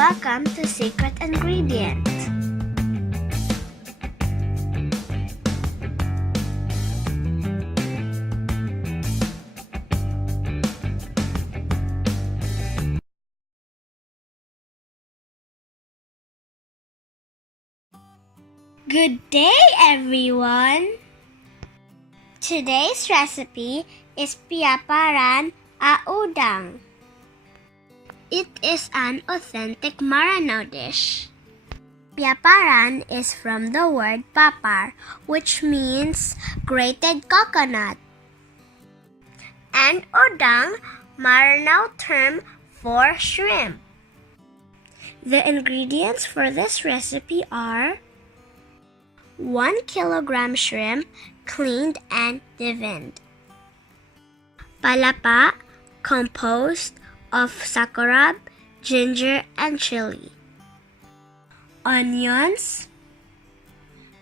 Welcome to Secret Ingredient. Good day, everyone! Today's recipe is Piaparan Odang. It is an authentic Maranao dish. Piaparan is from the word papar, which means grated coconut, and Odang, Maranao term for shrimp. The ingredients for this recipe are 1 kilogram shrimp, cleaned and deveined. Palapa, composed of Sakurab, ginger, and chili. Onions,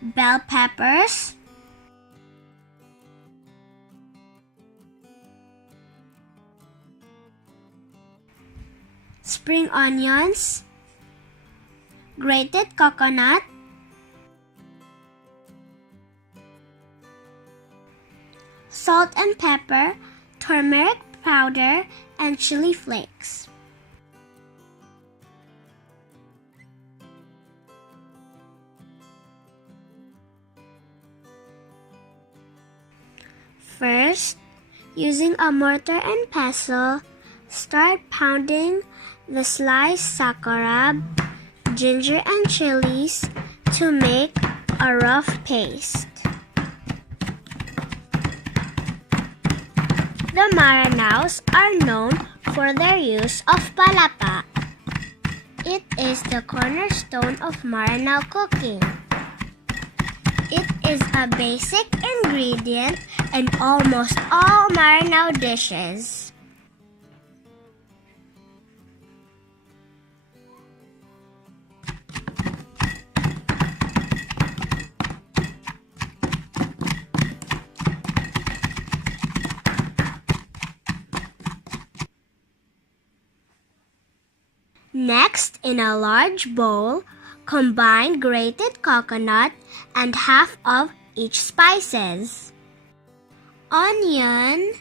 bell peppers, spring onions, grated coconut, salt and pepper, turmeric powder, and chili flakes. First, using a mortar and pestle, start pounding the sliced sakurab, ginger, and chilies to make a rough paste. The Meranaws are known for their use of palapa. It is the cornerstone of Maranao cooking. It is a basic ingredient in almost all Maranao dishes. Next, in a large bowl, combine grated coconut and half of each spices. Onion,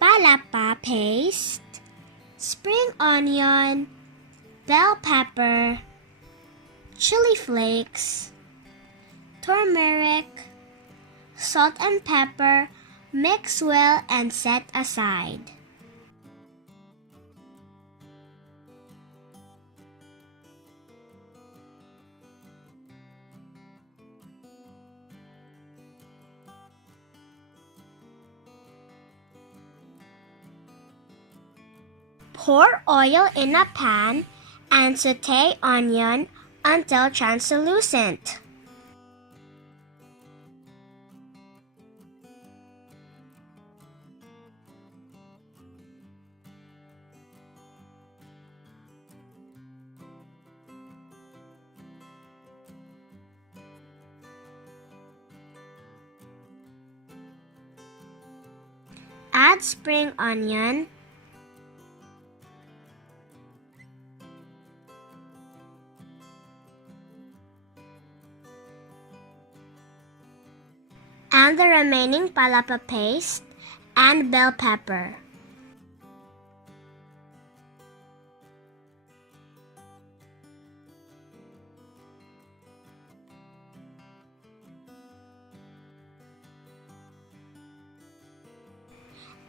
palapa paste, spring onion, bell pepper, chili flakes, turmeric, salt and pepper, mix well and set aside. Pour oil in a pan and sauté onion until translucent. Add spring onion, and the remaining palapa paste and bell pepper.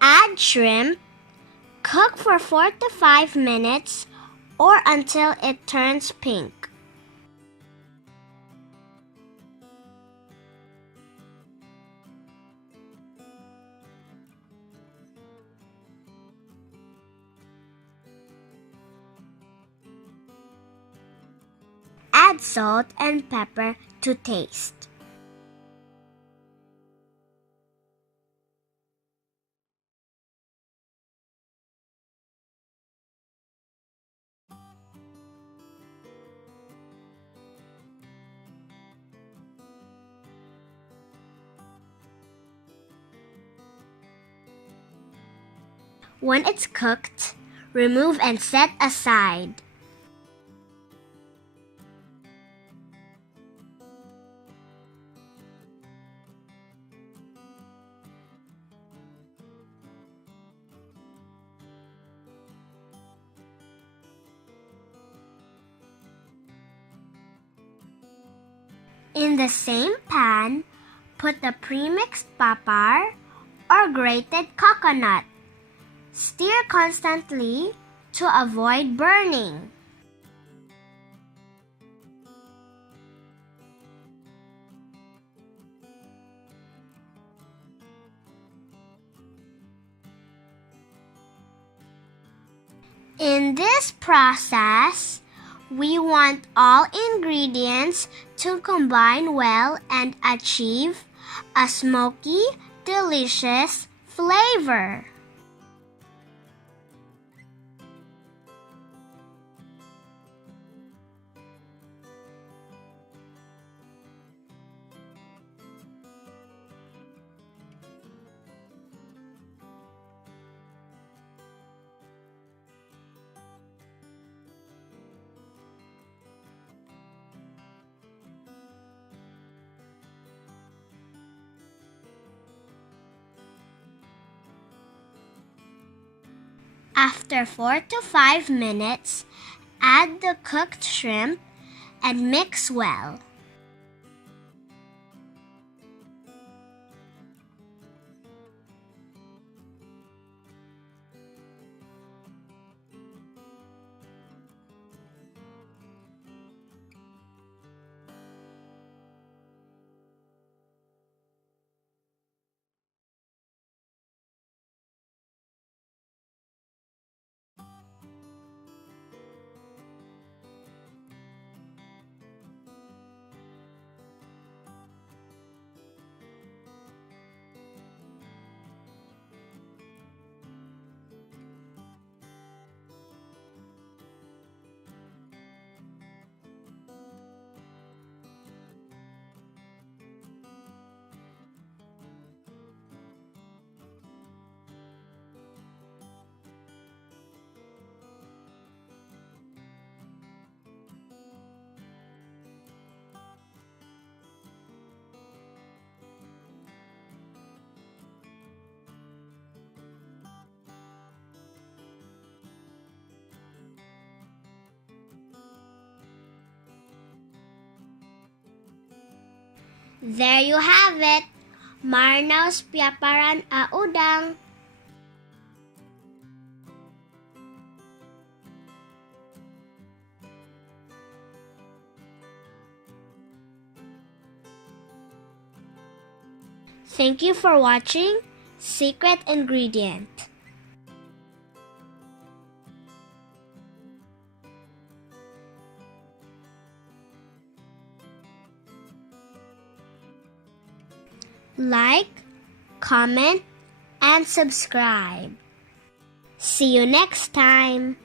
Add shrimp, cook for 4 to 5 minutes or until it turns pink. Add salt and pepper to taste. When it's cooked, remove and set aside. In the same pan, put the premixed papar or grated coconut. Stir constantly to avoid burning. In this process, we want all ingredients to combine well and achieve a smoky, delicious flavor. After 4 to 5 minutes, add the cooked shrimp and mix well. There you have it, Meranaw Piaparan a Odang. Thank you for watching Secret Ingredient. Like, comment, and subscribe. See you next time.